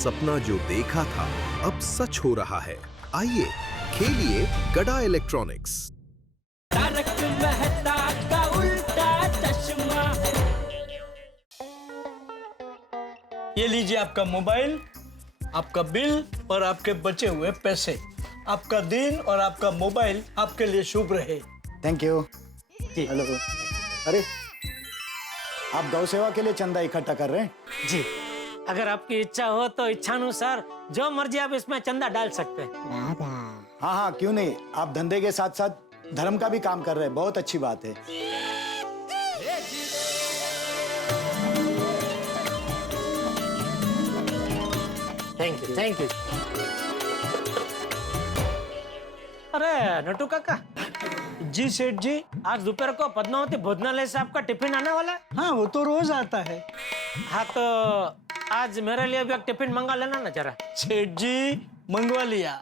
सपना जो देखा था अब सच हो रहा है। आइए खेलिए गड़ा इलेक्ट्रॉनिक्स। तारक मेहता का उल्टा चश्मा। ये लीजिए आपका मोबाइल, आपका बिल और आपके बचे हुए पैसे। आपका दिन और आपका मोबाइल आपके लिए शुभ रहे। Thank you. जी। हेलो। अरे आप गौ सेवा के लिए चंदा इकट्ठा कर रहे हैं? जी, अगर आपकी इच्छा हो तो इच्छानुसार जो मर्जी आप इसमें चंदा डाल सकते हैं। हाँ हाँ, क्यों नहीं। आप धंधे के साथ साथ धर्म का भी काम कर रहे हैं, बहुत अच्छी बात है। Thank you, thank you. अरे नटू काका। जी सेठ जी। आज दोपहर को पद्मावती भोजनालय से आपका टिफिन आने वाला है। हाँ, वो तो रोज आता है। हाँ तो आज मेरे लिए भी एक टिफिन मंगा लेना ना जरा। सेठ जी मंगवा लिया।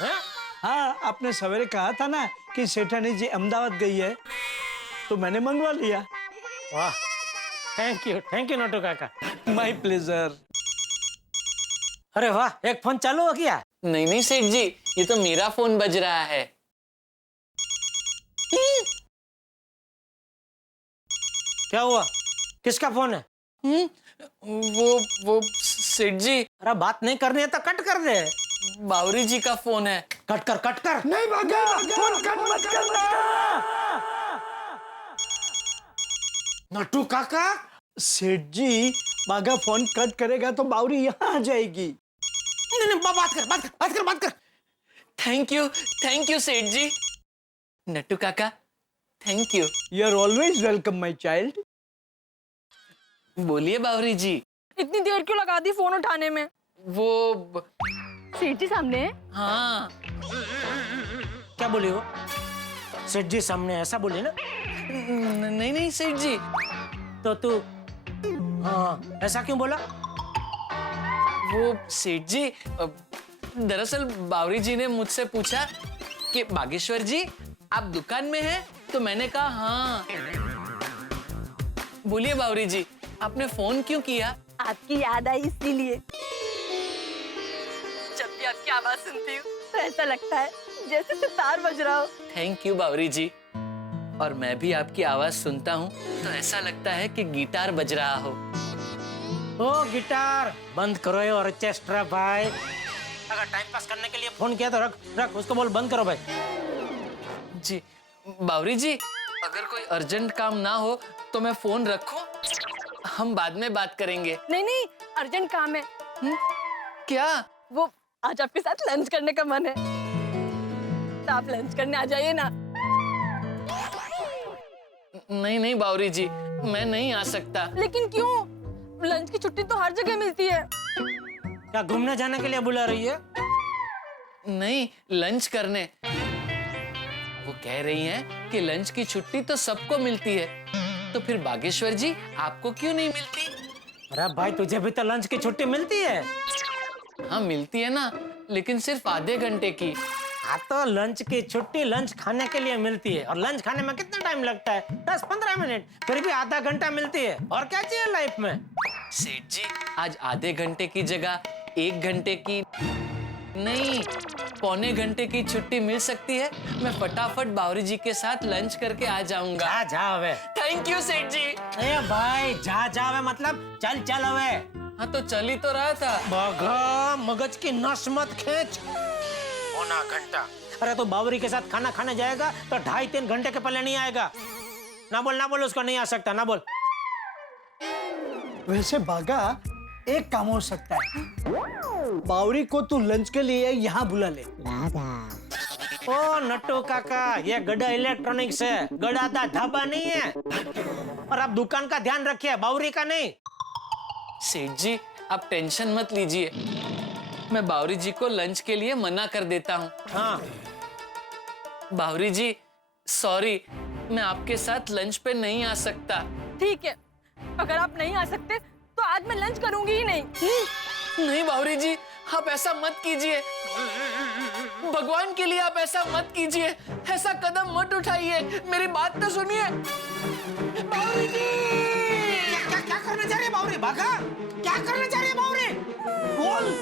हैं? हाँ, आपने सवेरे कहा था ना कि सेठानी जी अहमदाबाद गई है, तो मैंने मंगवा लिया। वाह, थैंक यू नटू काका। My pleasure. अरे वाह, एक फोन चालू हो गया। नहीं नहीं सेठ जी, ये तो मेरा फोन बज रहा है। क्या हुआ? किसका फोन है? वो सेठ जी, अरे बात नहीं करनी है तो कट कर दे। बावरी जी का फोन है। कट कर। नहीं भागा, फोन कट मत करना। नटू काका। सेठ जी, बागा फोन कट करेगा तो बावरी यहाँ आ जाएगी। नहीं, बात कर। थैंक यू सेठ ji. Nattu Kaka, thank you. You are always welcome my child. बोलिए बावरी जी। इतनी देर क्यों लगा दी फोन उठाने में? वो सेठ जी सामने है? हाँ। क्या बोली हो? सेठ जी सामने ऐसा बोली ना? नहीं सेठ जी। तो तू हाँ ऐसा क्यों बोला? वो सेठ जी, दरअसल बावरी जी ने मुझसे पूछा कि बागेश्वर जी आप दुकान में हैं, तो मैंने कहा हाँ। बोलिए बावरी जी, आपने फोन क्यों किया? आपकी याद आई इसीलिए। जब भी आपकी आवाज सुनती हूँ तो ऐसा लगता है जैसे सितार बज रहा हो। थैंक यू बावरी जी। और मैं भी आपकी आवाज सुनता हूँ तो ऐसा लगता है कि गिटार बज रहा हो। ओ गिटार बंद करो ये ऑर्केस्ट्रा भाई। अगर टाइम पास करने के लिए फोन किया तो रख उसको बोल बंद करो भाई। जी बावरी जी, अगर कोई अर्जेंट काम ना हो तो मैं फोन रखूं? हम बाद में बात करेंगे। नहीं, अर्जेंट काम है। क्या? वो आज आपके साथ लंच करने का मन है, तो आप लंच करने आ जाइए ना। नहीं बावरी जी, मैं नहीं आ सकता। लेकिन क्यों? लंच की छुट्टी तो हर जगह मिलती है। क्या घूमने जाने के लिए बुला रही है? नहीं, लंच करने। वो कह रही हैं कि लंच की छुट्टी तो सबको मिलती है, तो फिर बागेश्वर जी आपको क्यों नहीं मिलती? अरे भाई तुझे भी तो लंच की छुट्टी मिलती है। हाँ मिलती है ना, लेकिन सिर्फ आधे घंटे की। हाँ तो लंच की छुट्टी लंच खाने के लिए मिलती है, और लंच खाने में कितना टाइम लगता है? 10-15 मिनट, फिर भी आधा घंटा मिलती है। और क्या चाहिए लाइफ में? सेठ जी, आज आधे घंटे की जगह 1 घंटे की नहीं, पौने घंटे की छुट्टी मिल सकती है। मैं फटाफट बावरी जी के साथ लंच करके आ जाऊंगा। जा हवे। थैंक यू सेठ जी। अरे भाई जा हवे मतलब चल हवे। हाँ तो चल ही तो रहा था। बगा मगज की नस मत खींच। पौना घंटा। अरे तो बावरी के साथ खाना खाने जाएगा तो 2.5-3 घंटे के पहले नहीं आएगा। ना बोल उसको नहीं आ सकता, ना बोल। वैसे बागा, एक काम हो सकता है। बावरी को तू लंच के लिए यहाँ बुला ले। ओ नट्टू काका, ये गड़ा इलेक्ट्रॉनिक्स है, गड़ा दा ढाबा नहीं है। और आप दुकान का ध्यान रखिए, बावरी का नहीं। सेठ जी, आप टेंशन मत लीजिए, मैं बावरी जी को लंच के लिए मना कर देता हूँ। हाँ बावरी जी, सॉरी, मैं आपके साथ लंच पे नहीं आ सकता। ठीक है, अगर आप नहीं आ सकते तो आज मैं लंच करूंगी ही नहीं। नहीं बावरी जी, आप ऐसा मत कीजिए। भगवान के लिए आप ऐसा मत कीजिए, ऐसा कदम मत उठाइए, मेरी बात तो सुनिए। बावरी जी! क्या करने जा रही है बावरी? भागा! क्या करने जा रही है बावरी? बोल!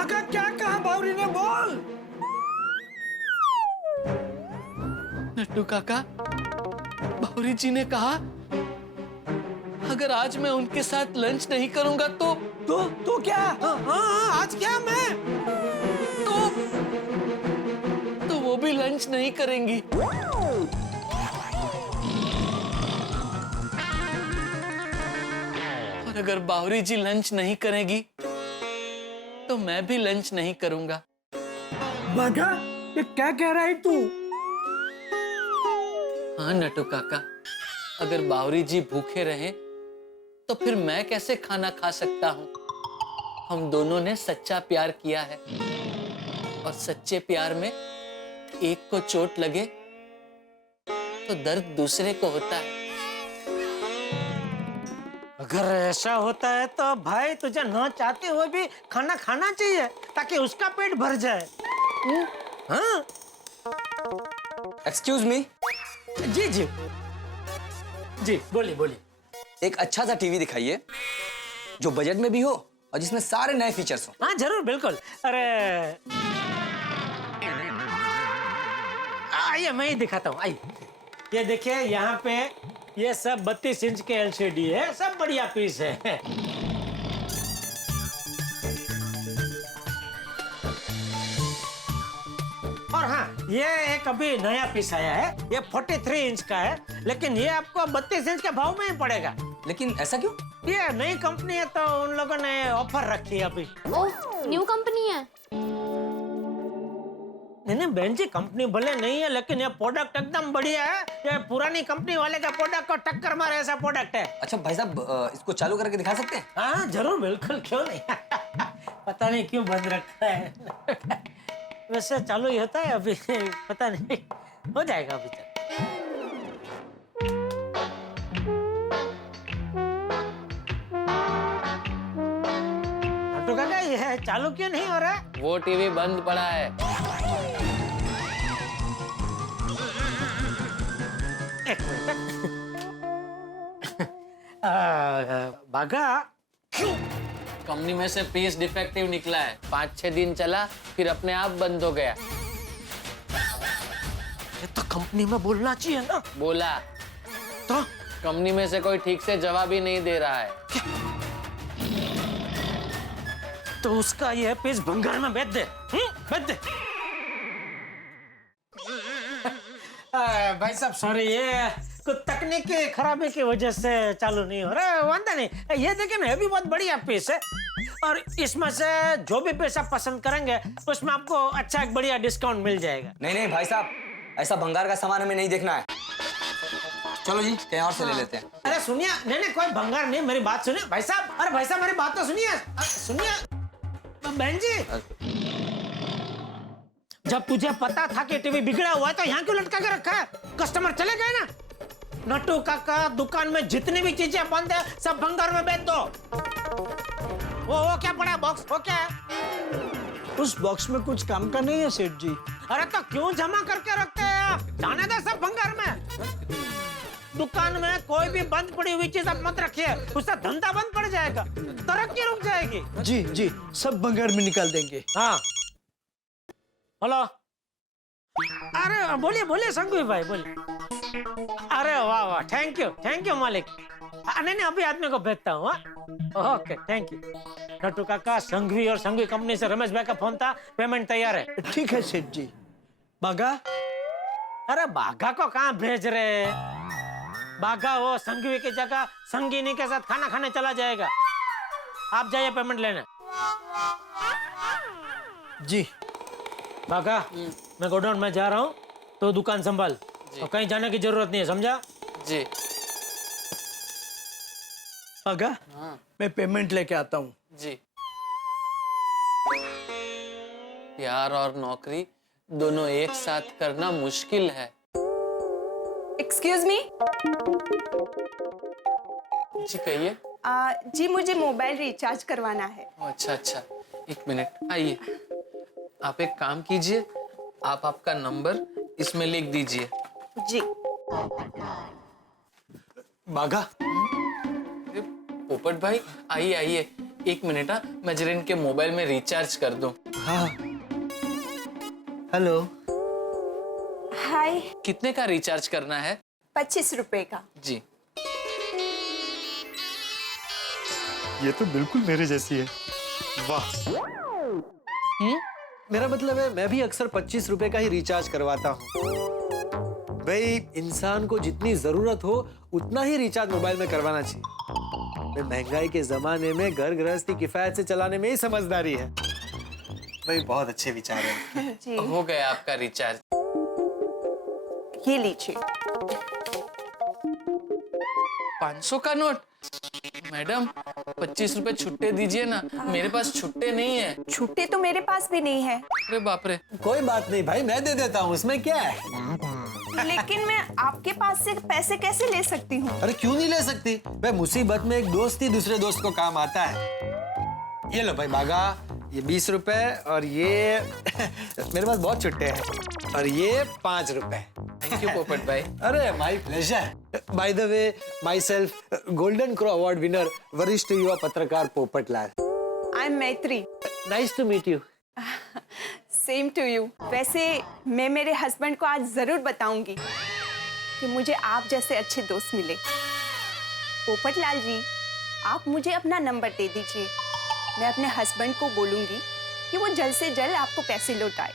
भागा क्या कहा बावरी ने, बोल। नट्टू काका, बावरी जी ने कहा अगर आज मैं उनके साथ लंच नहीं करूंगा तो क्या? हाँ, आज क्या मैं तो वो भी लंच नहीं करेंगी। और अगर बावरी जी लंच नहीं करेगी तो मैं भी लंच नहीं करूंगा। भागा, ये क्या कह रहा है तू? हाँ नट्टू काका, अगर बावरी जी भूखे रहे तो फिर मैं कैसे खाना खा सकता हूँ? हम दोनों ने सच्चा प्यार किया है और सच्चे प्यार में एक को चोट लगे तो दर्द दूसरे को होता है। अगर ऐसा होता है तो भाई तुझे न चाहते हुए भी खाना खाना चाहिए ताकि उसका पेट भर जाए। हाँ एक्सक्यूज मी, जी जी जी, बोलिए बोलिए। एक अच्छा सा टीवी दिखाइए जो बजट में भी हो और जिसमें सारे नए फीचर्स हो। हाँ जरूर, बिल्कुल। अरे आइए मैं ही दिखाता हूँ, आइए। ये देखिए यहाँ पे ये सब 32 इंच के एलसीडी है, सब बढ़िया पीस है। और हाँ, ये एक अभी नया पीस आया है, ये 43 इंच का है, लेकिन ये आपको 32 इंच के भाव में ही पड़ेगा। लेकिन ऐसा क्यों? ये नई कंपनी है तो उन लोगों ने ऑफर रखी है अभी। ओह, न्यू कंपनी है। नहीं बहन जी, कंपनी भले नहीं है लेकिन ये प्रोडक्ट एकदम बढ़िया है। ये पुरानी कंपनी वाले का प्रोडक्ट को टक्कर मारे ऐसा प्रोडक्ट है। अच्छा भाई साहब, इसको चालू करके दिखा सकते हैं? हाँ जरूर, बिल्कुल, क्यों नहीं। पता नहीं क्यों बंद रखा है। वैसे चालू ही होता है अभी, पता नहीं, हो जाएगा अभी तक। काका, ये चालू क्यों नहीं हो रहा है? वो टीवी बंद पड़ा है। एक मिनट। बागा, कंपनी में से पीस डिफेक्टिव निकला है, 5-6 दिन चला फिर अपने आप बंद हो गया। ये तो कंपनी में बोलना चाहिए ना। बोला तो कंपनी में से कोई ठीक से जवाब ही नहीं दे रहा है। तो उसका ये पीस भंगार में बेच दे, बेच दे। भाई साहब सॉरी, ये कुछ तकनीकी खराबी की वजह से चालू नहीं हो रहा। वांदा नहीं, ये देखिए ना, ये भी बहुत बढ़िया पीस है और इसमें से जो भी पीस आप पसंद करेंगे उसमें आपको अच्छा एक बढ़िया डिस्काउंट मिल जाएगा। नहीं नहीं भाई साहब, ऐसा भंगार का सामान हमें नहीं देखना है। चलो जी, कहीं और से ले लेते हैं। अरे सुनिए, नहीं कोई भंगार नहीं, मेरी बात सुनिए भाई साहब। अरे भाई साहब मेरी बात तो सुनिए, सुनिए बहन जी। जब तुझे पता था कि टीवी बिगड़ा हुआ है तो यहाँ क्यों लटका के रखा है? कस्टमर चले गए ना। नट्टू काका, दुकान में जितनी भी चीजें बंद है सब भंगार में बेच दो। वो क्या पड़ा बॉक्स, वो क्या है? उस बॉक्स में कुछ काम का नहीं है सेठ जी। अरे तो क्यों जमा करके रखते हैं आप? जाने दो सब भंगार में। दुकान में कोई भी बंद पड़ी हुई चीज आप मत रखिए, उसका धंधा बंद पड़ जाएगा, तरक्की रुक जाएगी। जी जी, सब भंगार में निकाल देंगे। हाँ हेलो, अरे बोलिए बोलिए संघवी भाई, बोलिए। अरे वाह वाह, थैंक यू मालिक। नहीं अभी आदमी को भेजता हूँ। Okay thank you. नट्टू काका, संघवी और संघवी कंपनी से रमेश भाई का फोन था, पेमेंट तैयार है। ठीक है सेठ जी। बागा? अरे बाघा को कहाँ भेज रहे? बाघा वो संघवी की जगह संगीनी के साथ खाना खाने चला जाएगा। आप जाइए पेमेंट लेने। जी। बाघा, मैं गोडाउन में जा रहा हूँ तो दुकान संभाल, और कहीं जाने की जरूरत नहीं है, समझा? जी। बागा, हाँ मैं पेमेंट लेके आता हूँ। जी। प्यार और नौकरी दोनों एक साथ करना मुश्किल है। Excuse me. जी कहिए। जी मुझे मोबाइल रिचार्ज करवाना है। अच्छा अच्छा, एक मिनट, आइए। आप एक काम कीजिए, आप आपका नंबर इसमें लिख दीजिए। जी। बागा, पोपट भाई, आइए आइए, एक मिनट, हाँ, मैं जरा इनके मोबाइल में रिचार्ज कर दूं। हाँ। हेलो। हाय। कितने का रिचार्ज करना है? 25 रुपए का। जी। ये तो बिल्कुल मेरे जैसी है। वाह। मेरा मतलब है मैं भी अक्सर 25 रुपए का ही रिचार्ज करवाता हूँ। भाई इंसान को जितनी जरूरत हो उतना ही रिचार्ज मोबाइल में करवाना चाहिए। महंगाई के जमाने में घर गृहस्थी किफायत से चलाने में ही समझदारी है। भाई बहुत अच्छे विचार हैं। जी। हो गया आपका रिचार्ज। ये लीजिए। 500 का नोट? मैडम 25 रुपए छुट्टे दीजिए ना, मेरे पास छुट्टे नहीं है। छुट्टे तो मेरे पास भी नहीं है। अरे बाप रे। कोई बात नहीं भाई, मैं दे देता हूँ, उसमें क्या है। लेकिन मैं आपके पास से पैसे कैसे ले सकती हूँ? अरे क्यों नहीं ले सकती भाई, मुसीबत में एक दोस्त ही दूसरे दोस्त को काम आता है। ये लो भाई बागा, ये 20 रुपए और ये मेरे पास बहुत छुट्टे हैं और ये 5 रुपए। Thank you Popat bhai. अरे my pleasure. By the way my self golden crow award winner वरिष्ठ युवा पत्रकार Popatlal. I am Maitri. Nice to meet you. Same to you. वैसे मैं मेरे हस्बैंड को आज जरूर बताऊंगी कि मुझे आप जैसे अच्छे दोस्त मिले। पोपटलाल जी, आप मुझे अपना नंबर दे दीजिए। मैं अपने हस्बैंड को बोलूंगी कि वो जल्द से जल्द आपको पैसे लौटाए।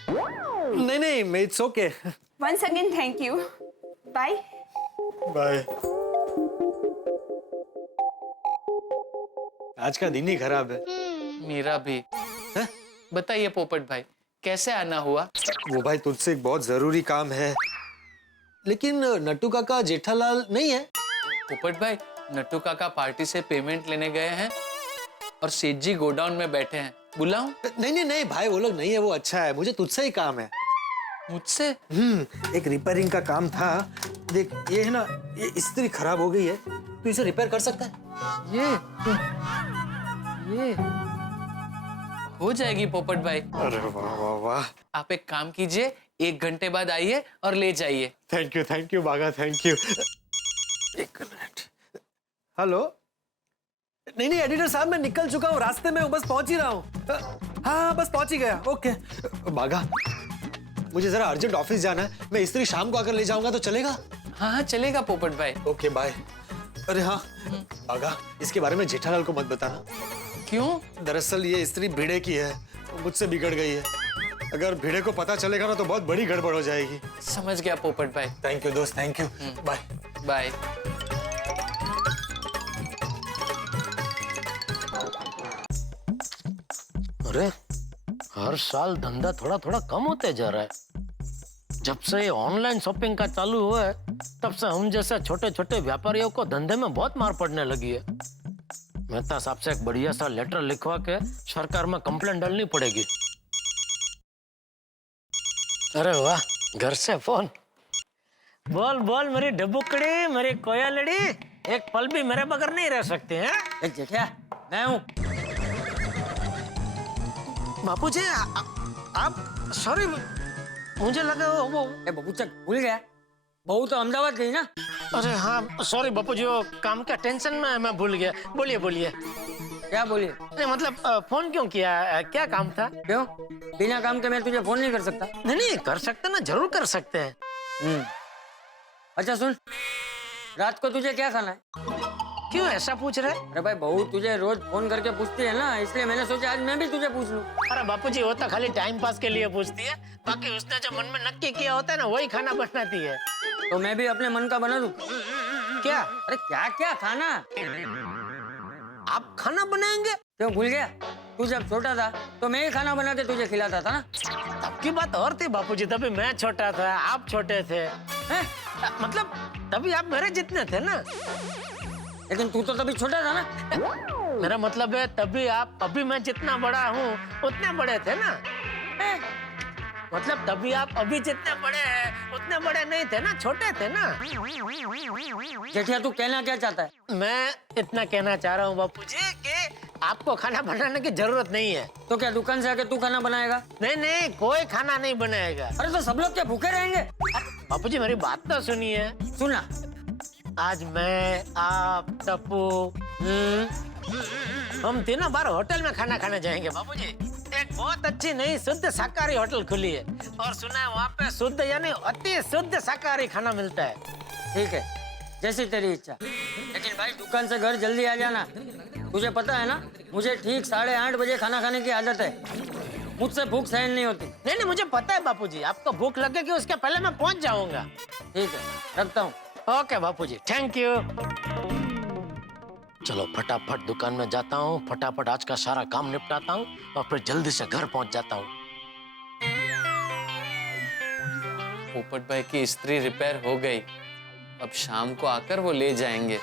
नहीं it's okay. Once again thank you. Bye. Bye. आज का दिन ही खराब है। मेरा भी। बताइए पोपट भाई, कैसे आना हुआ? वो भाई तुझसे एक बहुत जरूरी काम है, लेकिन नट्टू काका जेठालाल नहीं है। पोपट भाई, नट्टू काका पार्टी से पेमेंट लेने गए हैं और सेठ जी गोडाउन में बैठे हैं। बुलाऊं? नहीं भाई, वो लोग नहीं है, वो अच्छा है। मुझे तुझसे ही काम है। मुझसे? एक रिपेयरिंग का काम था। देख ये है ना, ये इस्त्री खराब हो गई है, तो इसे रिपेयर कर सकता है। ये हो जाएगी पोपट भाई। अरे वाह वाह वाह। आप एक काम कीजिए, 1 घंटे बाद आइए और ले जाइए। थैंक यू बागा, थैंक यू। एक मिनट। हेलो। नहीं एडिटर साहब, मैं निकल चुका हूँ, रास्ते में हूँ, बस पहुंच ही रहा हूँ। हाँ बस पहुंच ही गया। ओके बागा, मुझे जरा अर्जेंट ऑफिस जाना है, मैं इस्त्री शाम को आकर ले जाऊंगा तो चलेगा? हाँ चलेगा पोपट भाई। Okay bye. अरे हाँ बागा, इसके बारे में जेठालाल को मत बताना। क्यों? दरअसल ये इस्त्री भिड़े की है, मुझसे बिगड़ गई है। अगर भिड़े को पता चलेगा ना तो बहुत बड़ी गड़बड़ हो जाएगी। समझ गया पोपट भाई। थैंक यू दोस्त, थैंक यू। Bye bye. अरे हर साल धंधा थोड़ा थोड़ा कम होते जा रहा है। जब से ये ऑनलाइन शॉपिंग का चालू हुआ है, तब से हम जैसे छोटे छोटे व्यापारियों को धंधे में बहुत मार पड़ने लगी है। मेहता साहब से एक बढ़िया सा लेटर लिखवा के सरकार में कंप्लेंट डालनी पड़ेगी। अरे वाह, घर से फोन। बोल बोल मेरी डब्बुकड़ी, मेरी कोयलड़ी, एक पल भी मेरे बगैर नहीं रह सकते हैं। जेठिया, मैं हूँ। बापूजी आप सॉरी, मुझे लगा वो बबू चक भूल गया, बहू तो अहमदाबाद गई ना। अरे हाँ सॉरी बापूजी, वो काम का टेंशन में मैं भूल गया। बोलिए बोलिए। क्या बोलिए? नहीं मतलब फोन क्यों किया, क्या काम था? क्यों? बिना काम के मैं तुझे फोन नहीं कर सकता। नहीं कर सकते ना, जरूर कर सकते हैं। अच्छा सुन, रात को तुझे क्या खाना है? क्यों ऐसा पूछ रहे? अरे भाई बहू तुझे रोज फोन करके पूछती है ना, इसलिए मैंने सोचा आज मैं भी तुझे पूछ लूं। अरे बापूजी, वो तो खाली टाइम पास के लिए पूछती है, बाकी उसने जो मन में नक्की किया होता है ना, वही खाना बनाती है। तो मैं भी अपने मन का बना दूं? क्या? अरे क्या क्या खाना? आप खाना बनाएंगे? क्यों भूल गया? तू जब छोटा था तो मैं ही खाना बना के तुझे खिलाता था ना। तब की बात और थी बापूजी, तभी मैं छोटा था, आप छोटे थे। मतलब तभी आप मेरे जितने थे ना। लेकिन तू तो तभी छोटा था ना। मेरा मतलब है तभी आप, अभी मैं जितना बड़ा हूँ उतने बड़े थे ना। मतलब तभी आप अभी जितने बड़े हैं उतने बड़े नहीं थे ना, छोटे थे ना। जेठिया तू कहना क्या चाहता है? मैं इतना कहना चाह रहा हूँ बापूजी कि आपको खाना बनाने की जरूरत नहीं है। तो क्या दुकान से आके तू खाना बनाएगा? नहीं कोई खाना नहीं बनाएगा। अरे तो सब लोग क्या भूखे रहेंगे? बापूजी मेरी बात तो सुनिए। सुना। आज मैं, आप, टप्पू हम तीनों बार होटल में खाना खाने जाएंगे बाबूजी। एक बहुत अच्छी नई शुद्ध शाकाहारी होटल खुली है और सुना है वहाँ पे शुद्ध यानी अति शुद्ध शाकाहारी खाना मिलता है। ठीक है, जैसी तेरी इच्छा। लेकिन भाई दुकान से घर जल्दी आ जाना। तुझे पता है ना, मुझे ठीक 8:30 बजे खाना खाने की आदत है। मुझसे भूख सहन नहीं होती। नहीं नहीं, मुझे पता है बापूजी, आपको भूख लगेगी उसके पहले मैं पहुंच जाऊंगा। ठीक है, रखता हूँ। Okay Bapuji, thank you. चलो फटाफट दुकान में जाता हूँ, फटाफट आज का सारा काम निपटाता हूँ और फिर जल्दी से घर पहुंच जाता हूँ। पोपट भाई की इस्त्री रिपेयर हो गई, अब शाम को आकर वो ले जाएंगे।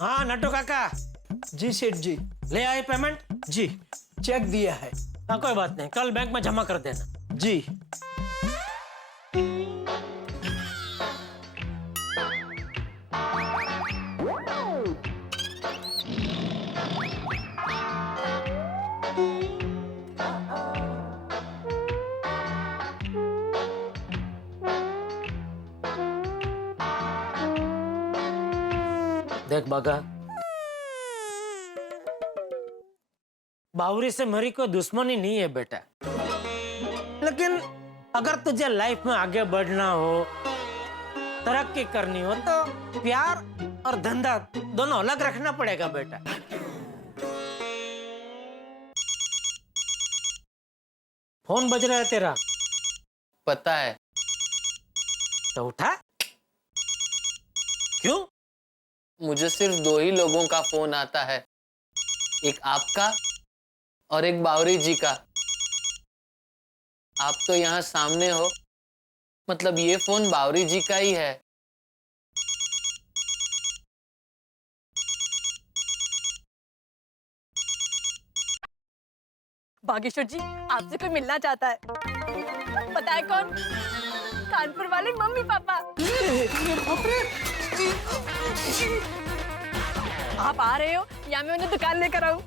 हाँ नट्टू काका, जी सेठ जी। ले आए पेमेंट? जी, चेक दिया है। हाँ कोई बात नहीं, कल बैंक में जमा कर देना। जी। देख बागा, बावरी से मेरी कोई दुश्मनी नहीं है बेटा, लेकिन अगर तुझे लाइफ में आगे बढ़ना हो, तरक्की करनी हो तो प्यार और धंधा दोनों अलग रखना पड़ेगा बेटा। फोन बज रहा है तेरा? पता है। तो उठा। क्यों? मुझे सिर्फ 2 ही लोगों का फोन आता है, एक आपका और एक बावरी जी का। आप तो यहाँ सामने हो, मतलब ये फोन बावरी जी का ही है। बागेश्वर जी, आपसे कोई मिलना चाहता है। पता है कौन? कानपुर वाले मम्मी पापा। आप आ रहे हो या मैं उन्हें दुकान लेकर आऊं?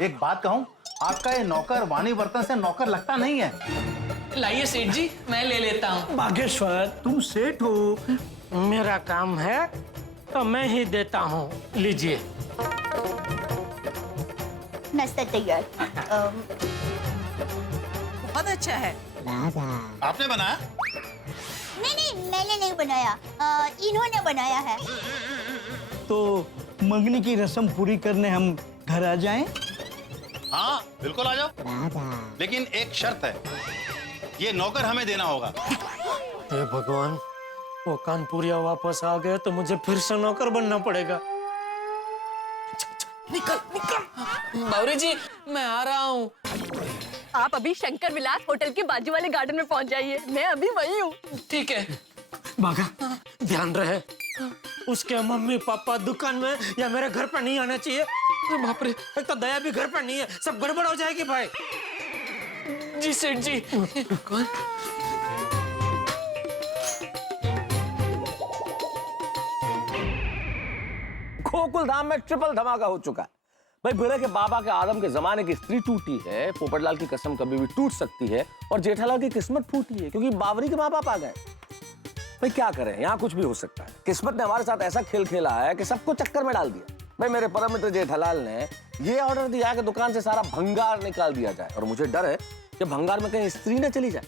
एक बात कहूं, आपका ये नौकर वाणी बर्तन से नौकर लगता नहीं है। लाइए सेठ जी, मैं ले लेता हूँ। बागेश्वर, तुम सेठ हो। मेरा काम है तो मैं ही देता हूँ, लीजिए। नाश्ता तैयार। बहुत अच्छा है। आपने बनाया? नहीं नहीं, मैंने नहीं बनाया, इन्होंने बनाया है। तो मंगनी की रस्म पूरी करने हम घर आ जाएं? हाँ बिल्कुल आ जाओ, लेकिन एक शर्त है, ये नौकर हमें देना होगा। हे भगवान, वो कानपुरिया वापस आ गए तो मुझे फिर से नौकर बनना पड़ेगा। निकल निकल। बावरी जी, मैं आ रहा हूँ। आप अभी शंकर विलास होटल के बाजू वाले गार्डन में पहुंच जाइए, मैं अभी वही हूँ। ठीक है। बागा, ध्यान रहे, उसके मम्मी पापा दुकान में या मेरे घर पर नहीं आना चाहिए। बाप रे, एक तो दया भी घर पर नहीं है, सब गड़बड़ हो जाएगी भाई। जी सेठ जी। कौन? गोकुल धाम में ट्रिपल धमाका हो चुका है भाई। बिरह के बाबा के आदम के जमाने की स्त्री टूटी है, पोपटलाल की कसम कभी भी टूट सकती है, और जेठालाल की किस्मत फूटी है क्योंकि बावरी के माँ बाप आ गए। भाई क्या करें, यहाँ कुछ भी हो सकता है। किस्मत ने हमारे साथ ऐसा खेल खेला है कि सबको चक्कर में डाल दिया। भाई मेरे परम मित्र जेठालाल ने ये ऑर्डर दिया कि दुकान से सारा भंगार निकाल दिया जाए, और मुझे डर है कि भंगार में कहीं स्त्री न चली जाए।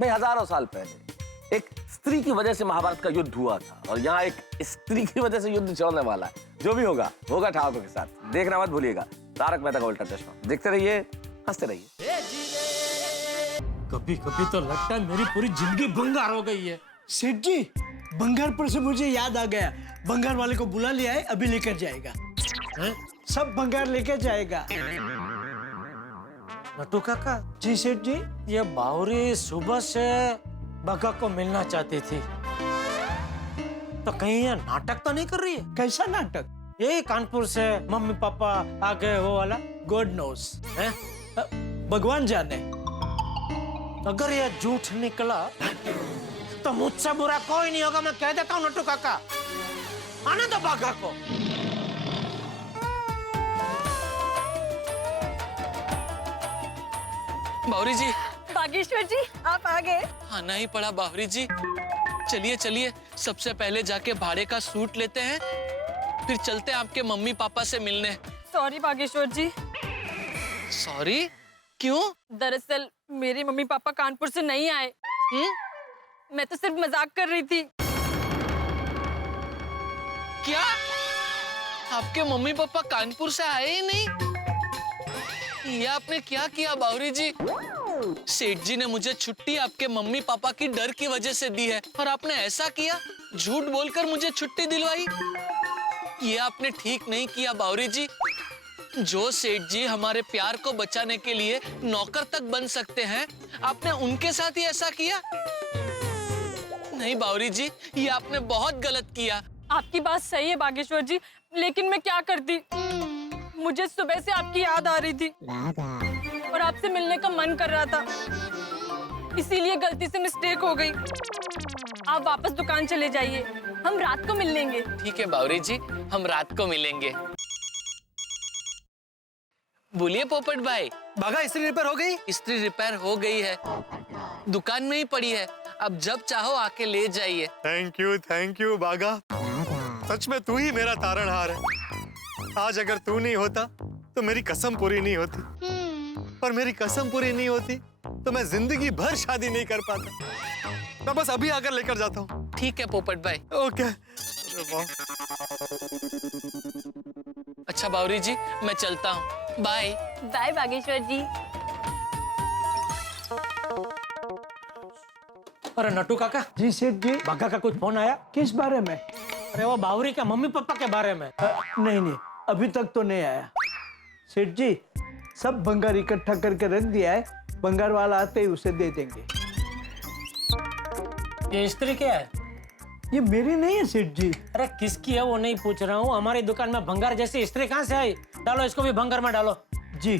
भाई हजारों साल पहले एक स्त्री की वजह से महाभारत का युद्ध हुआ था, और यहाँ एक स्त्री की वजह से युद्ध चलने वाला है। जो भी होगा होगा ठाकुर के साथ। देखना मत भूलिएगा तारक मेहता का उल्टा चश्मा। देखते रहिए, हंसते रहिए। कभी कभी तो लगता है मेरी पूरी जिंदगी भंगार हो गई है। सेठ जी, भंगार पर से मुझे याद आ गया, भंगार वाले को बुला लिया है, अभी लेकर जाएगा। सब भंगार लेकर जाएगा। नट्टू काका। जी सेठ जी। ये बावरी सुबह से बगा को मिलना चाहती थी, तो कहीं ये नाटक तो नहीं कर रही है? कैसा नाटक? यही कानपुर से मम्मी पापा आ गए वो वाला। गॉड नोस, भगवान जाने। अगर ये झूठ निकला तो मुझसे बुरा कोई नहीं होगा, मैं कह देता हूँ नट्टू काका। आने दो बागा को। बावरी जी। बागेश्वर जी आप आ गए। आना ही पड़ा बावरी जी। चलिए चलिए, सबसे पहले जाके भाड़े का सूट लेते हैं, फिर चलते हैं आपके मम्मी पापा से मिलने। सॉरी बागेश्वर जी। सॉरी? क्यों? दरअसल मेरे मम्मी पापा कानपुर से नहीं आए। मैं तो सिर्फ मजाक कर रही थी। क्या? आपके मम्मी पापा कानपुर से आए ही नहीं? ये आपने क्या किया बावरी जी? सेठ जी ने मुझे छुट्टी आपके मम्मी पापा की डर की वजह से दी है, और आपने ऐसा किया, झूठ बोलकर मुझे छुट्टी दिलवाई। ये आपने ठीक नहीं किया बावरी जी। जो सेठ जी हमारे प्यार को बचाने के लिए नौकर तक बन सकते हैं, आपने उनके साथ ही ऐसा किया? नहीं बावरी जी, ये आपने बहुत गलत किया। आपकी बात सही है बागेश्वर जी, लेकिन मैं क्या करती। मुझे सुबह से आपकी याद आ रही थी और आपसे मिलने का मन कर रहा था, इसीलिए गलती से मिस्टेक हो गई। आप वापस दुकान चले जाइए, हम रात को मिल लेंगे। ठीक है बावरी जी, हम रात को मिलेंगे। बोलिए पोपट भाई। बागा इस्त्री रिपेयर हो गई? इस्त्री रिपेयर हो गई है, दुकान में ही पड़ी है, अब जब चाहो आके ले जाइए। थैंक यू बागा, सच में तू ही मेरा तारणहार है। आज अगर तू नहीं होता तो मेरी कसम पूरी नहीं होती, और मेरी कसम पूरी नहीं होती तो मैं जिंदगी भर शादी नहीं कर पाता। मैं बस अभी आकर लेकर जाता हूँ। ठीक है पोपट भाई। ओके। अच्छा बावरी जी, मैं चलता हूँ, बाय। बाय बागेश्वर जी। अरे नट्टू काका। जी सेठ जी। बागा का कुछ फोन आया? किस बारे में? अरे वो बावरी के मम्मी पापा के बारे में। नहीं, अभी तक तो नहीं आया। सेठ जी, सब भंगार इकट्ठा करके रख दिया है, भंगार वाला आते ही उसे दे देंगे। ये स्त्री क्या है? ये मेरी नहीं है सेठ जी। अरे किसकी है वो नहीं पूछ रहा हूँ, हमारी दुकान में भंगार जैसी स्त्री कहाँ से आई? डालो इसको भी भंगार में डालो। जी।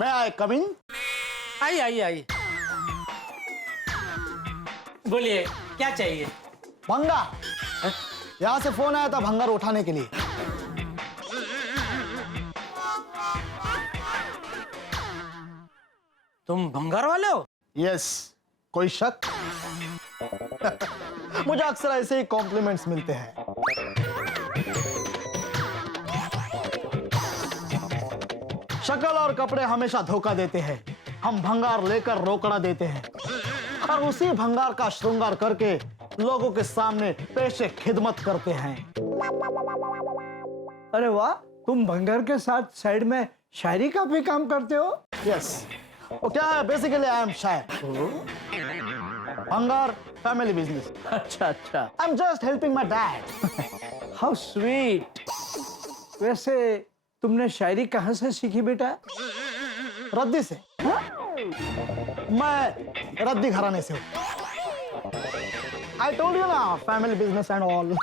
मैं आए कमिंग। आइए। बोलिए क्या चाहिए? भंगार। यहाँ से फोन आया था भंगार उठाने के लिए। तुम भंगार वाले हो? यस। कोई शक? मुझे अक्सर ऐसे ही कॉम्प्लीमेंट्स मिलते हैं। शक्ल और कपड़े हमेशा धोखा देते हैं। हम भंगार लेकर रोकड़ा देते हैं और उसी भंगार का श्रृंगार करके लोगों के सामने पेशे खिदमत करते हैं। अरे वाह, तुम भंगार के साथ साइड में शायरी का भी काम करते हो? यस। वो क्या है, बेसिकली आई एम शायर। भंगार फैमिली बिजनेस। अच्छा। I am just helping my dad. How sweet. वैसे तुमने शायरी कहाँ से सीखी बेटा? रद्दी से। मैं रद्दी घराने से हूँ। आई टोल्ड यू ना, फैमिली बिजनेस एंड ऑल।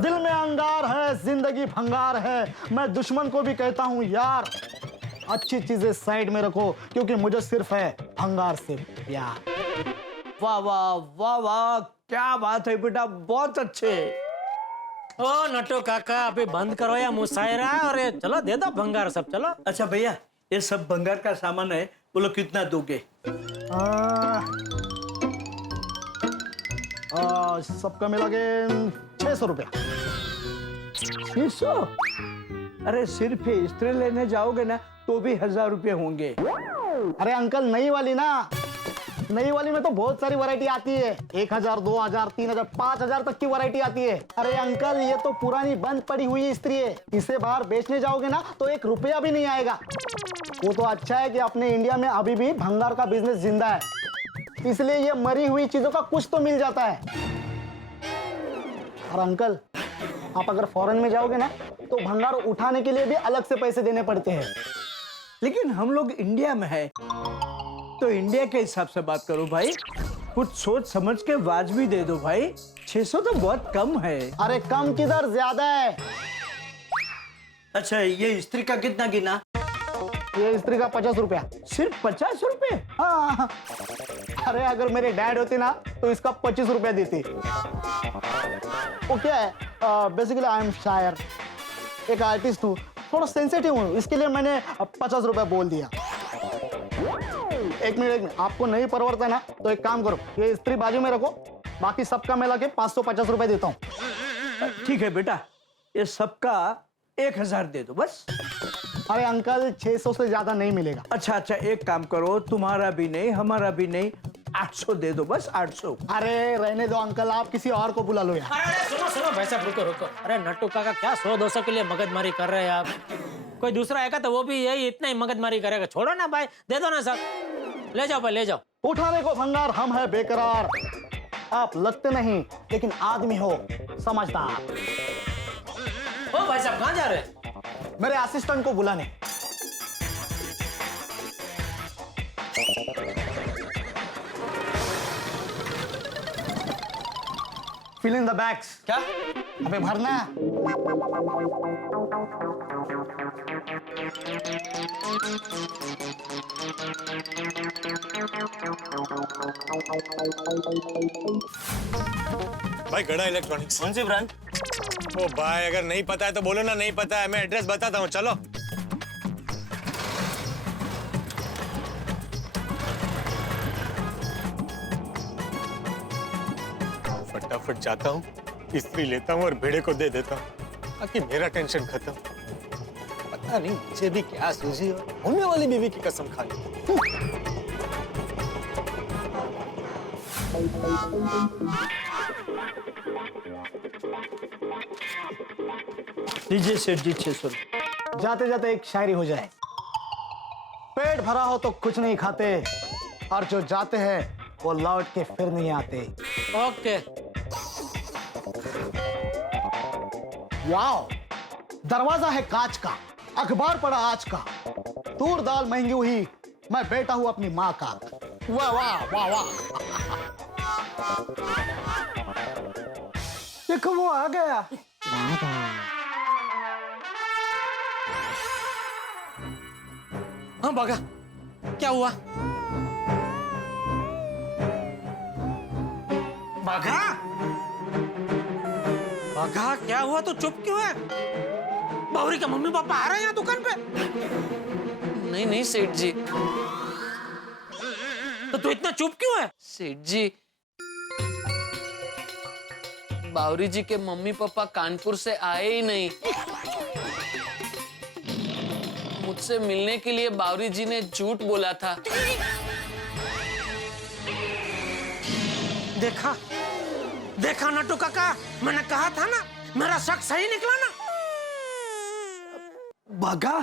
दिल में अंगार है, जिंदगी भंगार है। मैं दुश्मन को भी कहता हूँ यार, अच्छी चीजें साइड में रखो, क्योंकि मुझे सिर्फ है भंगार से प्यार। वाह वाह वाह वाह, क्या बात है बेटा, बहुत अच्छे। ओ नट्टू काका, अभी बंद करो या मुशायरा, और चलो दे दो भंगार सब। चलो। अच्छा भैया, ये सब भंगार का सामान है, बोलो कितना दोगे? सबका मिला के 600 रुपया। 600? अरे सिर्फ इस्त्री लेने जाओगे ना तो भी 1000 रुपये होंगे। अरे अंकल, नई वाली ना, नई वाली में तो बहुत सारी वैरायटी आती है। 1000, 2000, 3000, 5000 तक की वैरायटी आती है। अरे अंकल, ये तो पुरानी बंद पड़ी हुई इस्त्री है। इसे बाहर बेचने जाओगे ना तो 1 रुपया भी नहीं आएगा। वो तो अच्छा है कि अपने इंडिया में अभी भी भंगार का बिजनेस जिंदा है, इसलिए ये मरी हुई चीजों का कुछ तो मिल जाता है। और अंकल, आप अगर फॉरेन में जाओगे ना तो भंगार उठाने के लिए भी अलग से पैसे देने पड़ते हैं। लेकिन हम लोग इंडिया में है तो इंडिया के हिसाब से बात करो भाई, कुछ सोच समझ के वाजबी दे दो भाई। 600 तो बहुत कम है। अरे कम किधर, ज्यादा है। अच्छा, ये इस्त्री का कितना गिना? ये इस्त्री का 50 रुपया। सिर्फ 50 रुपए? हाँ। अरे अगर मेरे डैड होते ना तो इसका 25 रुपया देते। वो क्या है, बेसिकली आई एम शायर, एक आर्टिस्ट हूँ, थोड़ा सेंसिटिव हूँ, इसके लिए मैंने 50 रुपए बोल दिया। एक मिनट, आपको नहीं परवड़ता ना तो एक काम करो, ये इस्त्री बाजू में रखो, बाकी सबका मिला के 550 रुपए देता हूँ। ठीक है बेटा, ये सबका 1000 दे दो बस। अरे अंकल 600 से ज्यादा नहीं मिलेगा। अच्छा अच्छा, एक काम करो, तुम्हारा भी नहीं हमारा भी नहीं, 800 दे दो बस, 800। अरे रहने दो अंकल, आप किसी और को बुला लो यार। अरे सुनो सुनो भाई साहब, रुको रुको। अरे नट्टू काका क्या 100-200 के लिए मगजमारी कर रहे हैं आप? कोई दूसरा आएगा तो वो भी यही इतना ही मगजमारी करेगा। छोड़ो ना भाई, दे दो ना सब, ले जाओ भाई ले जाओ। उठाने को भंगार हम है बेकरार, आप लगते नहीं लेकिन आदमी हो समझदार। ओ भाई साहब कहाँ जा रहे हैं? मेरे असिस्टेंट को बुलाने। Fill in the bags. क्या? अबे भरना। भाई गड़ा इलेक्ट्रॉनिक्स। कौन सी ब्रांड? ओ भाई अगर नहीं पता है तो बोलो ना, नहीं पता है, मैं एड्रेस बताता हूँ, चलो। फटाफट जाता हूँ, इस्त्री लेता हूँ और भेड़े को दे देता हूँ, ताकि मेरा टेंशन खत्म। पता नहीं मुझे भी क्या सूझी और होने वाली बीवी की कसम खा ली। लीजिए सेठ जी 600। जाते जाते एक शायरी हो जाए। पेट भरा हो तो कुछ नहीं खाते, और जो जाते हैं वो लौट के फिर नहीं आते। ओके। वाओ, दरवाजा है कांच का, अखबार पड़ा आज का, तूर दाल महंगी हुई, मैं बेटा हूं अपनी माँ का। वाह वाह वाह वाह। देखो वो आ गया। हाँ बागा, क्या हुआ? बागा, बागा क्या हुआ? तो चुप क्यों है? बावरी के मम्मी पापा आ रहे हैं यहाँ दुकान पे? नहीं नहीं सेठ जी। तो तू इतना चुप क्यों है? सेठ जी, बावरी जी के मम्मी पापा कानपुर से आए ही नहीं। मुझसे मिलने के लिए बावरी जी ने झूठ बोला था। देखा देखा नट्टू काका, मैंने कहा था ना, मेरा शक सही निकला ना। बागा,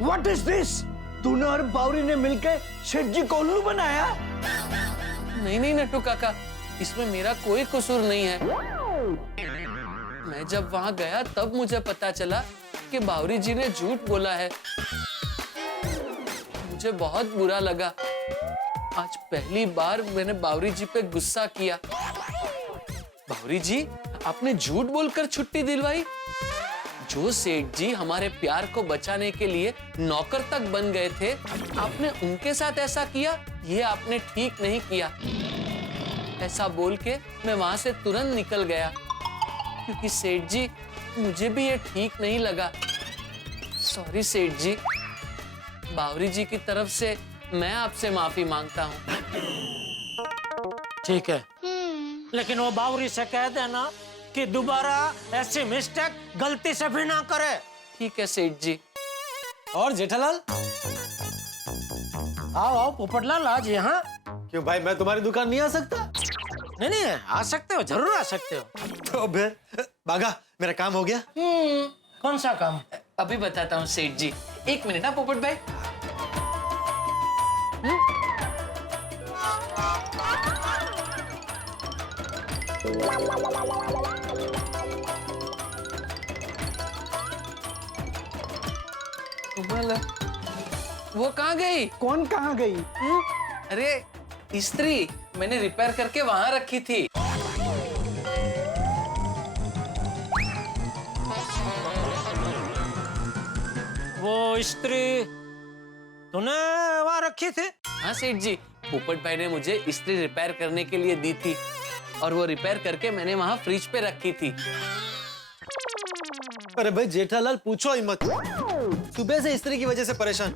व्हाट इज दिस? तूने और बावरी ने मिलकर सेठ जी को उल्लू बनाया? नहीं नहीं नट्टू काका, इसमें मेरा कोई कसूर नहीं है। मैं जब वहां गया तब मुझे पता चला कि बावरी जी ने झूठ बोला है। मुझे बहुत बुरा लगा। आज पहली बार मैंने बावरी जी पे गुस्सा किया। बावरी जी, आपने झूठ बोलकर छुट्टी दिलवाई? जो सेठ जी हमारे प्यार को बचाने के लिए नौकर तक बन गए थे, आपने उनके साथ ऐसा किया? ये आपने ठीक नहीं किया। ऐसा बोल के मैं वहां से तुरंत निकल गया, क्योंकि सेठ जी मुझे भी ये ठीक नहीं लगा। सॉरी सेठ जी। बावरी जी की तरफ से मैं आपसे माफी मांगता हूँ। ठीक है, लेकिन वो बावरी से कह देना कि दोबारा ऐसी मिस्टेक गलती से भी ना करे। ठीक है सेठ जी। और जेठालाल, आओ आओ पोपटलाल, आज यहाँ। क्यों भाई, मैं तुम्हारी दुकान नहीं आ सकता? नहीं नहीं, आ सकते हो, जरूर आ सकते हो। तो फिर बागा, मेरा काम हो गया। कौन सा काम? अभी बताता हूँ सेठ जी, 1 मिनट ना पोपट भाई। वो कहाँ गई? कौन कहाँ गई? अरे स्त्री, मैंने रिपेयर करके वहां रखी थी। वो स्त्री तूने वहां रखी थी? हाँ सेठ जी, पोपट भाई ने मुझे स्त्री रिपेयर करने के लिए दी थी, और वो रिपेयर करके मैंने वहां फ्रिज पे रखी थी। अरे भाई जेठालाल पूछो ही मत, सुबह से इस्त्री की वजह से परेशान।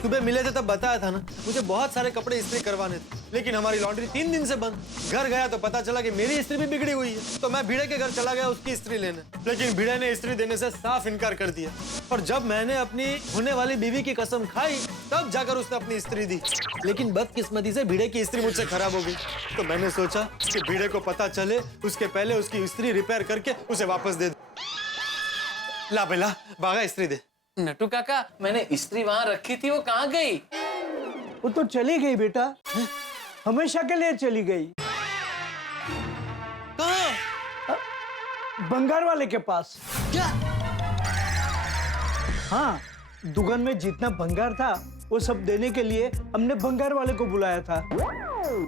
सुबह मिले थे तब बताया था ना, मुझे बहुत सारे कपड़े इस्त्री करवाने थे, लेकिन हमारी लॉन्ड्री 3 दिन से बंद। घर गया तो पता चला कि मेरी इस्त्री भी बिगड़ी हुई है, तो मैं भिड़े के घर चला गया उसकी इस्त्री लेने, लेकिन भिड़े ने इस्त्री देने से साफ इनकार कर दिया। और जब मैंने अपनी होने वाली बीवी की कसम खाई, तब जाकर उसने अपनी इस्त्री दी, लेकिन बदकिस्मती से भिड़े की इस्त्री मुझसे खराब हो गई। तो मैंने सोचा कि भिड़े को पता चले उसके पहले उसकी इस्त्री रिपेयर करके उसे वापस दे दे। ला बेला, बागा इस्त्री दे। नटू काका, मैंने इस्त्री वहां रखी थी, वो कहाँ गई? वो तो चली गई बेटा, हमेशा के लिए चली गई। कहाँ? बंगार वाले के पास। क्या? हाँ, दुकान में जितना भंगार था वो सब देने के लिए हमने भंगार वाले को बुलाया था।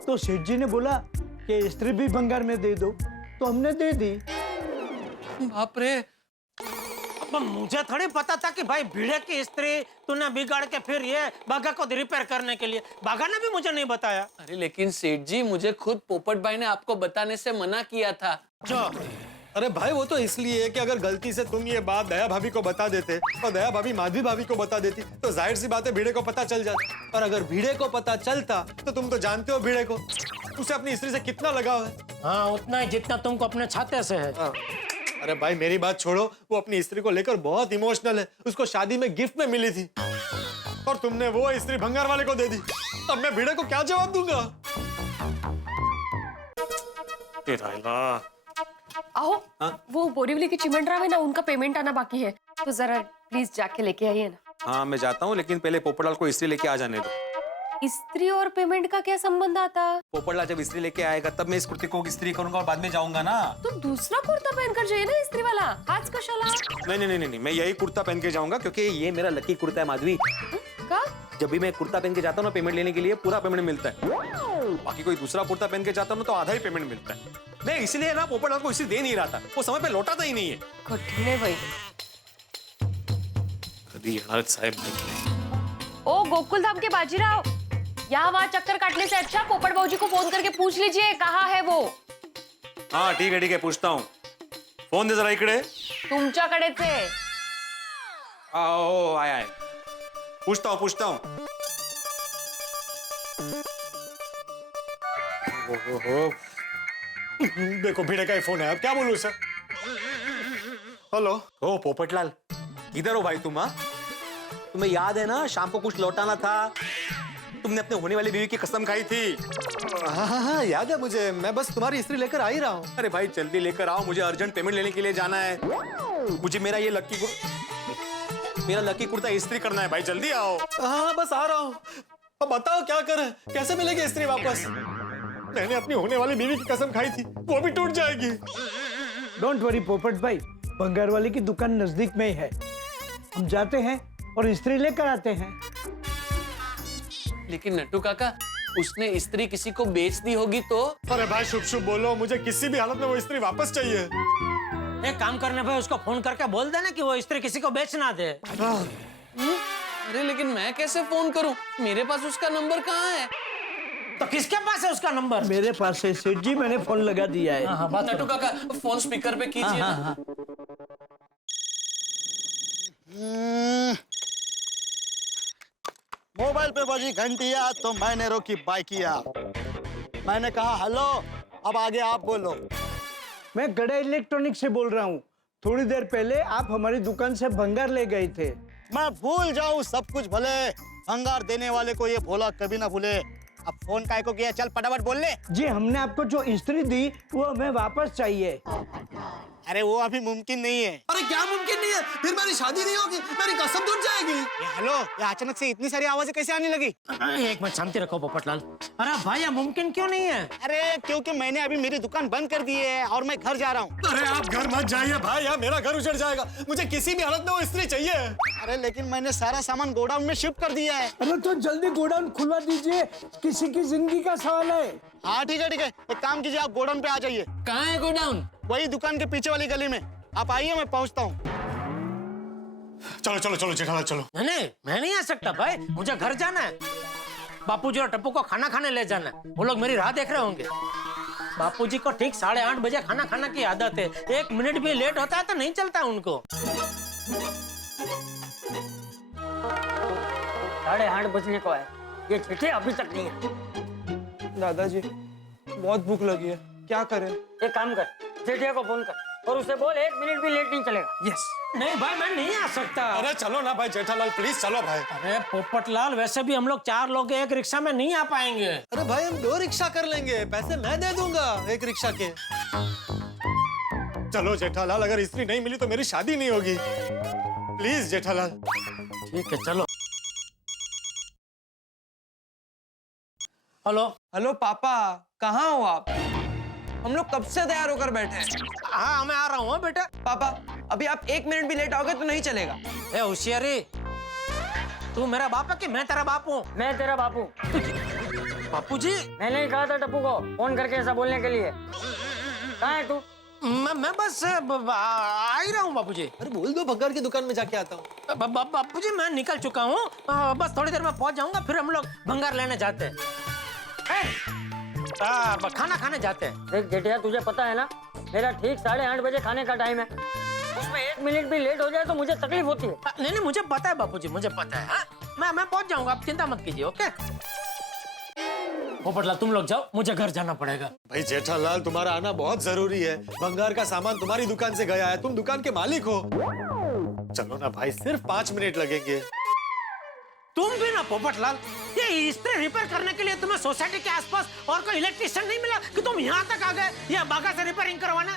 तो सेठ जी ने बोला कि इस्त्री भी भंगार में दे दो, तो हमने दे दी। बाप रे, मुझे थोड़ी पता था कि भाई भिड़े की इस्त्री तूने बिगाड़ के फिर ये बागा को रिपेयर करने के लिए। बागा ने भी मुझे नहीं बताया। अरे लेकिन सेठ जी, मुझे खुद पोपट भाई ने आपको बताने से मना किया था। अरे भाई वो तो इसलिए कि अगर गलती से तुम ये बात दया भाभी को बता देते और दया भाभी माधवी भाभी को बता देती तो जाहिर सी बात है भिड़े को पता चल जाता। और अगर भिड़े को पता चलता तो तुम तो जानते हो भिड़े को, उसे अपनी स्त्री से कितना लगाव है। हाँ, उतना ही जितना तुमको अपने छाते से है। अरे भाई मेरी बात छोड़ो, वो अपनी स्त्री को लेकर बहुत इमोशनल है। उसको शादी में गिफ्ट में मिली थी और तुमने वो स्त्री भंगार वाले को दे दी। अब मैं भिड़े को क्या जवाब दूंगा? आओ, वो बोरीवली की चिमंडरा है ना, उनका पेमेंट आना बाकी है, तो जरा प्लीज जाके लेके आइए ना। हाँ मैं जाता हूँ, लेकिन पहले पोपटलाल को इस्त्री लेके आ जाने दो। इस्त्री और पेमेंट का क्या संबंध आता? पोपटलाल जब इस्त्री लेके आएगा तब मैं इस कुर्ती को इस्त्री करूंगा और बाद में जाऊंगा ना। तो दूसरा कुर्ता पहनकर जाइए ना इस्त्री वाला, आज कशाला? नहीं, मैं यही कुर्ता पहन के जाऊंगा क्योंकि ये मेरा लकी कुर्ता है माधवी। का? जब भी मैं कुर्ता पहन के जाता हूँ ना पेमेंट लेने के लिए, पूरा पेमेंट मिलता है। बाकी कोई दूसरा कुर्ता पहन के जाता हूँ तो आधा ही पेमेंट मिलता है। मैं इसलिए ना पोपटलाल को इस्त्री दे नहीं रहा था, वो समय पे लौटाता ही नहीं है। कठिन है भाई। ओ गोकुल धाम के बाजीराव, यहाँ वहाँ चक्कर काटने से अच्छा पोपट बाबूजी को फोन करके पूछ लीजिए कहाँ है वो। हाँ ठीक है पूछता हूँ। फोन दे जरा इकडे। तुमच्याकडेच आहे। आओ आया है, पूछता हूँ। देखो भिड़े का ही फोन है, अब क्या बोलूं सर? हेलो। ओ पोपटलाल, किधर हो भाई तुम? हाँ, तुम्हें याद है ना शाम को कुछ लौटाना था, तुमने अपने होने वाली बीवी की कसम खाई थी। हाँ याद है मुझे, मैं बस तुम्हारी इस्त्री लेकर आ ही रहा हूँ। अरे भाई जल्दी लेकर आओ, मुझे अर्जेंट पेमेंट लेने के लिए जाना है। मुझे मेरा लकी कुर्ता इस्त्री करना है भाई, जल्दी आओ। हाँ बस आ रहा हूँ। अब बताओ क्या करें, कैसे मिलेगी इस्त्री वापस? मैंने अपनी होने वाली बीवी की कसम खाई थी, वो भी टूट जाएगी। डोंट वरी पोपट भाई, भंगार वाले की दुकान नजदीक में ही है, हम जाते हैं और इस्त्री लेकर आते हैं। लेकिन नट्टू काका, उसने इस्त्री किसी को बेच दी होगी तो? अरे भाई शुभ बोलो, मुझे किसी भी हालत में वो इस्त्री वापस चाहिए। एक काम करने भाई, उसको फोन करके बोल देना कि वो इस्त्री किसी को बेच ना दे। अरे लेकिन मैं कैसे फोन करूं? मेरे पास उसका नंबर कहाँ है? तो किसके पास है उसका नंबर? मेरे पास है सेठ जी, मैंने फोन लगा दिया है। हाँ, नट्टू काका फोन स्पीकर पे कीजिए ना। मोबाइल पे बजी घंटिया तो मैंने रोकी बाइकिया। मैंने कहा हेलो, अब आगे आप बोलो। मैं गड़ा इलेक्ट्रॉनिक से बोल रहा हूँ। थोड़ी देर पहले आप हमारी दुकान से भंगार ले गए थे। मैं भूल जाऊँ सब कुछ भले, भंगार देने वाले को ये भोला कभी ना भूले। अब फोन काय को किया, चल फटाफट बोल ले। जी हमने आपको जो इस्त्री दी वो हमें वापस चाहिए। अरे वो अभी मुमकिन नहीं है। अरे क्या मुमकिन नहीं है? फिर मेरी शादी नहीं होगी, मेरी कसम टूट जाएगी। हेलो, ये अचानक से इतनी सारी आवाजें कैसे आने लगी? एक मिनट शांति रखो पोपटलाल। अरे भाई ये मुमकिन क्यों नहीं है? अरे क्योंकि मैंने अभी मेरी दुकान बंद कर दी है और मैं घर जा रहा हूँ। अरे आप घर मत जाइए भाई, यार मेरा घर उजड़ जाएगा। मुझे किसी भी हालत में वो इस्त्री चाहिए। अरे लेकिन मैंने सारा सामान गोडाउन में शिफ्ट कर दिया है। अरे तो जल्दी गोडाउन खुलवा दीजिए, किसी की जिंदगी का सवाल है। हाँ ठीक है, एक काम कीजिए, आप गोडाउन पे आ जाइए। कहाँ है गोडाउन? वही दुकान के पीछे वाली गली में। आप आइए, मैं पहुंचता हूँ। चलो जेठालाल चलो। नहीं, मैं नहीं आ सकता भाई, मुझे घर जाना है। बापूजी और टप्पू को खाना खाने ले जाना है, वो लोग मेरी राह देख रहे होंगे। बापूजी को ठीक 8:30 बजे खाना खाने की आदत है। 1 मिनट भी लेट होता है तो नहीं चलता उनको। 8:30 बजने को है, ये चिट्ठी अभी तक नहीं है। दादाजी बहुत भूख लगी है, क्या करें? एक काम कर, जेठिया को फोन कर और उसे बोल 1 मिनट भी लेट नहीं चलेगा। यस। नहीं भाई मैं नहीं आ सकता। अरे चलो ना भाई जेठालाल, प्लीज चलो भाई। अरे पोपटलाल, वैसे भी हम लोग 4 लोग एक रिक्शा में नहीं आ पाएंगे। अरे भाई हम 2 रिक्शा कर लेंगे, पैसे मैं दे दूंगा एक रिक्शा के। चलो जेठालाल, अगर इस्त्री नहीं मिली तो मेरी शादी नहीं होगी। प्लीज जेठालाल। ठीक है चलो। हेलो हेलो पापा, कहाँ हो आप? हम लोग कब से तैयार होकर बैठे हैं। हाँ मैं आ रहा हूँ बेटा। पापा अभी आप 1 मिनट भी लेट आओगे तो नहीं चलेगा। ए होशियारी, तू मेरा बाप है कि मैं तेरा बाप हूँ? मैं तेरा बापू। बापूजी मैंने ही कहा था टप्पू को फोन करके ऐसा बोलने के लिए। कहाँ है तू? मैं बस आ ही रहा हूँ बापूजी। अरे बोल दो भंगार की दुकान में जाके आता हूँ। बापूजी मैं निकल चुका हूँ, बस थोड़ी देर में पहुँच जाऊंगा, फिर हम लोग भंगार लेने जाते हैं। खाना खाने जाते हैं। देख जेठिया, तुझे पता है ना मेरा ठीक 8:30 बजे खाने का टाइम है। उसमें 1 मिनट भी लेट हो जाए तो मुझे तकलीफ होती है। नहीं मुझे पता है बापूजी, मुझे पता है। हाँ? मैं पहुंच जाऊंगा, आप चिंता मत कीजिए। ओके पोपटलाल तुम लोग जाओ, मुझे घर जाना पड़ेगा। भाई जेठालाल, तुम्हारा आना बहुत जरूरी है। भंगार का सामान तुम्हारी दुकान से गया है, तुम दुकान के मालिक हो। चलो ना भाई, सिर्फ 5 मिनट लगेंगे। तुम भी ना पोपटलाल, ये इस्त्री रिपेयर करने के लिए तुम्हें सोसाइटी के आसपास और कोई इलेक्ट्रिशियन नहीं मिला कि तुम यहाँ तक आ गए ये बागा से रिपेयरिंग करवाना?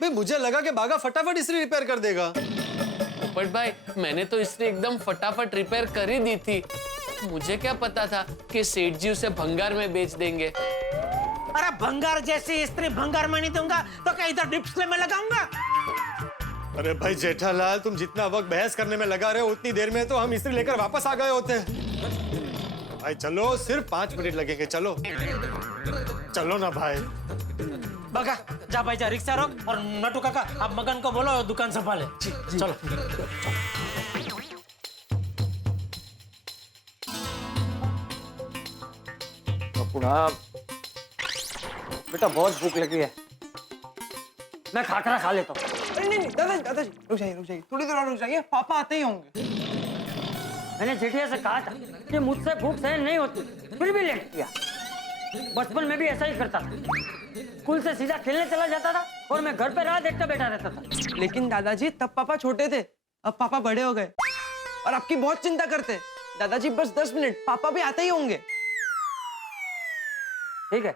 भाई मुझे लगा कि बागा फटाफट इस्त्री रिपेयर कर देगा। पोपट भाई, मैंने तो इस्त्री एकदम फटाफट रिपेयर कर ही दी थी। मुझे क्या पता था कि सेठ जी उसे भंगार में बेच देंगे। अरे भंगार जैसी इस्त्री भंगार में नहीं दूंगा तो क्या इधर डिस्प्ले में लगाऊंगा? अरे भाई जेठालाल, तुम जितना वक्त बहस करने में लगा रहे हो उतनी देर में तो हम इस्त्री लेकर वापस आ गए होते। भाई चलो, सिर्फ 5 मिनट लगेंगे। चलो चलो ना भाई। बगा जा भाई जा, रिक्शा रोक और नटू काका आप मगन को बोलो दुकान संभाले। चलो बेटा बहुत भूख लगी है, मैं खाकरा खा लेता हूँ। नहीं दादाजी रुक जाइए, थोड़ी देर और रुक जाइए, पापा आते ही होंगे। मैंने जेठिया से कहा था कि मुझसे भूख सहन नहीं होती, फिर भी लेट किया। बचपन में भी ऐसा ही करता था, स्कूल से सीधा खेलने चला जाता था और मैं घर पे राह देखता बैठा रहता था। लेकिन दादाजी तब पापा छोटे थे, अब पापा बड़े हो गए और आपकी बहुत चिंता करते। दादाजी बस 10 मिनट, पापा भी आते ही होंगे। ठीक है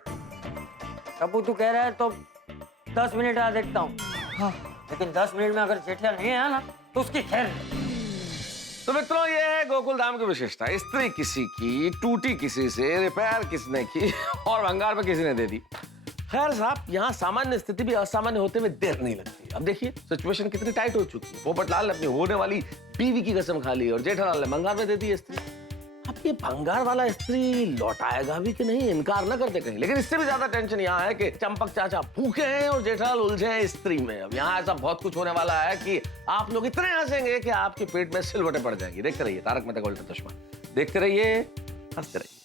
टप्पू, तू कह रहा है तो 10 मिनट राह देखता हूँ। हाँ। लेकिन 10 मिनट में अगर जेठिया नहीं आया ना तो उसकी खैर नहीं। तो मित्रों, ये है गोकुल धाम की विशेषता। इस्त्री किसी की, टूटी किसी से, रिपेयर किसने की और भंगार में किसी ने दे दी। खैर साहब, यहाँ सामान्य स्थिति भी असामान्य होते में देर नहीं लगती। अब देखिए सिचुएशन कितनी टाइट हो चुकी है। पोपटलाल ने अपनी होने वाली बीवी की कसम खा ली और जेठालाल ने भंगार में दे दी स्त्री। अब ये भंगार वाला स्त्री लौटाएगा भी कि नहीं, इनकार न करते कहीं। लेकिन इससे भी ज्यादा टेंशन यहाँ है कि चंपक चाचा भूखे हैं और जेठालाल उलझे हैं स्त्री में। अब यहाँ ऐसा बहुत कुछ होने वाला है कि आप लोग इतने हंसेंगे कि आपके पेट में सिलवटें पड़ जाएंगी। देखते रहिए तारक मेहता का उल्टा चश्मा, देखते रहिए, हंसते रहिए।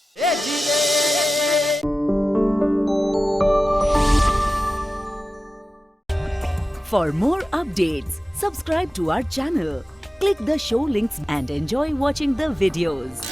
For more updates, subscribe to our channel, click the show links and enjoy watching the videos.